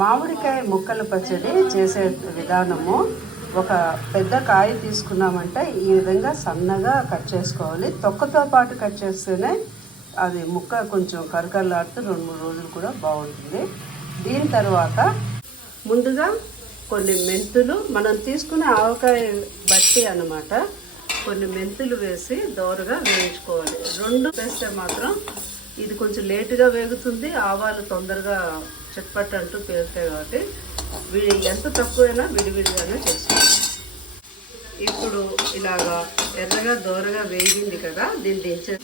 మామిడికాయ ముక్కల పచ్చడి చేసే విధానము. ఒక పెద్ద కాయ తీసుకున్నామంటే ఈ విధంగా సన్నగా కట్ చేసుకోవాలి. తొక్కతో పాటు కట్ చేస్తేనే అది ముక్క కొంచెం కరకరలాడుతూ రెండు మూడు రోజులు కూడా బాగుంటుంది. దీని తర్వాత ముందుగా కొన్ని మెంతులు మనం తీసుకునే ఆవకాయ బట్టి అన్నమాట. కొన్ని మెంతులు వేసి దోరగా వేయించుకోవాలి. రెండు వేస్తే మాత్రం ఇది కొంచెం లేటుగా వేగుతుంది ఆవాలు తొందరగా చట్పట్ అంటూ పేరుతాయి కాబట్టి వీడి ఎంత తక్కువైనా విడివిడిగానే చేసుకోవాలి ఇప్పుడు ఇలాగా ఎర్రగా దోరగా వేగింది కదా దీన్ని దించే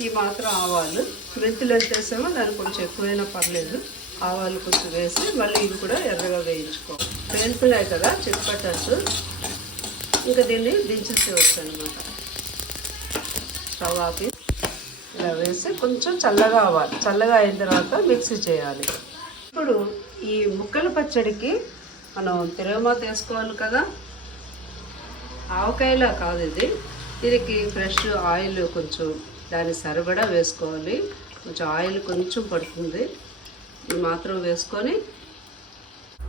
ఈ మాత్రం ఆవాలు మెంతులు ఎంత వేసామో దానికి కొంచెం ఎక్కువైనా పర్లేదు. ఆవాలు కొంచెం వేసి మళ్ళీ ఇవి కూడా ఎర్రగా వేయించుకోవాలి పేలుతున్నాయి కదా చిట్పట్టట్టు ఇంకా దీన్ని దించేసేవచ్చు అనమాట స్టవ్ ఆపి ఇలా వేసి కొంచెం చల్లగా అవ్వాలి. చల్లగా అయిన తర్వాత మిక్సీ చేయాలి. ఇప్పుడు ఈ ముక్కల పచ్చడికి మనం తిరగమాత వేసుకోవాలి కదా. ఆవకాయలా కాదు ఇది. దీనికి ఫ్రెష్ ఆయిల్ కొంచెం దాని సరిపడా వేసుకోవాలి. కొంచెం ఆయిల్ కొంచెం పడుతుంది. ఇది మాత్రం వేసుకొని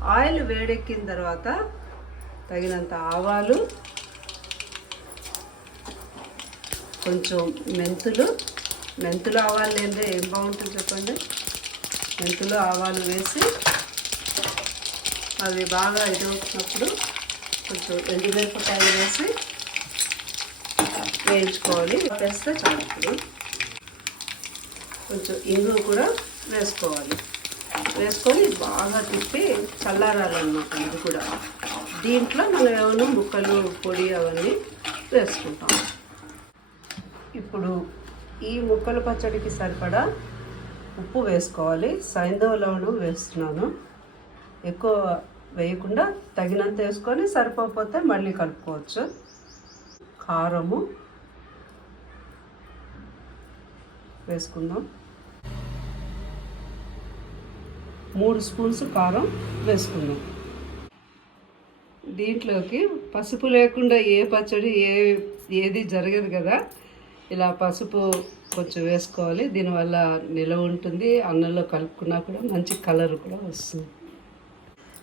ఆయిల్ వేడెక్కిన తర్వాత తగినంత ఆవాలు కొంచెం మెంతులు మెంతులు ఆవాలు లేదే ఏం బాగుంటుంది చెప్పండి? మెంతులు ఆవాలు వేసి అవి బాగా ఇదవుతున్నప్పుడు కొంచెం ఎండుమిరపకాయలు వేసి వేయించుకోవాలి. వేస్తే చాలు కొంచెం ఇంగు కూడా వేసుకోవాలి. వేసుకొని బాగా తిప్పి చల్లారాలన్నమాట ఇది కూడా. దీంట్లో మనం ఏమైనా ముక్కలు పొడి అవన్నీ వేసుకుంటాం. ఇప్పుడు ఈ ముక్కల పచ్చడికి సరిపడా ఉప్పు వేసుకోవాలి. సైంధవ లవణం వేస్తున్నాను. ఎక్కువ వేయకుండా తగినంత వేసుకొని సరిపోకపోతే మళ్ళీ కలుపుకోవచ్చు. కారము వేసుకుందాం. మూడు స్పూన్స్ కారం వేసుకుందాం. దీంట్లోకి పసుపు లేకుండా ఏ పచ్చడి ఏ ఏది జరగదు కదా. ఇలా పసుపు కొంచెం వేసుకోవాలి. దీనివల్ల నిలవ ఉంటుంది. అన్నంలో కలుపుకున్నా కూడా మంచి కలర్ కూడా వస్తుంది.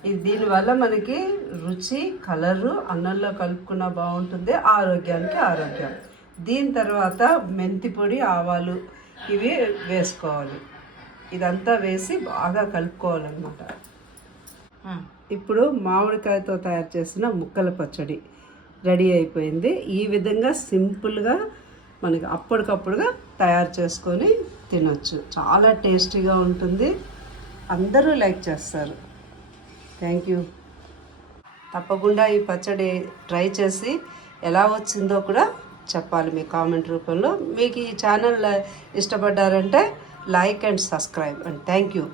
ఇది దీనివల్ల మనకి రుచి కలరు అన్నంలో కలుపుకున్నా బాగుంటుంది. ఆరోగ్యానికి ఆరోగ్యం. దీని తర్వాత మెంతి పొడి ఆవాలు ఇవి వేసుకోవాలి. ఇదంతా వేసి బాగా కలుపుకోవాలన్నమాట. ఇప్పుడు మామిడికాయతో తయారు చేసిన ముక్కల పచ్చడి రెడీ అయిపోయింది. ఈ విధంగా సింపుల్గా మనకి అప్పటికప్పుడుగా తయారు చేసుకొని తినొచ్చు. చాలా టేస్టీగా ఉంటుంది. అందరూ లైక్ చేస్తారు. Thank you. తప్పకుండా ఈ పచ్చడి ట్రై చేసి ఎలా వచ్చిందో కూడా చెప్పాలి మీ కామెంట్ రూపంలో. మీకు ఈ channel ఇష్టపడ్డారంటే like and subscribe and thank you.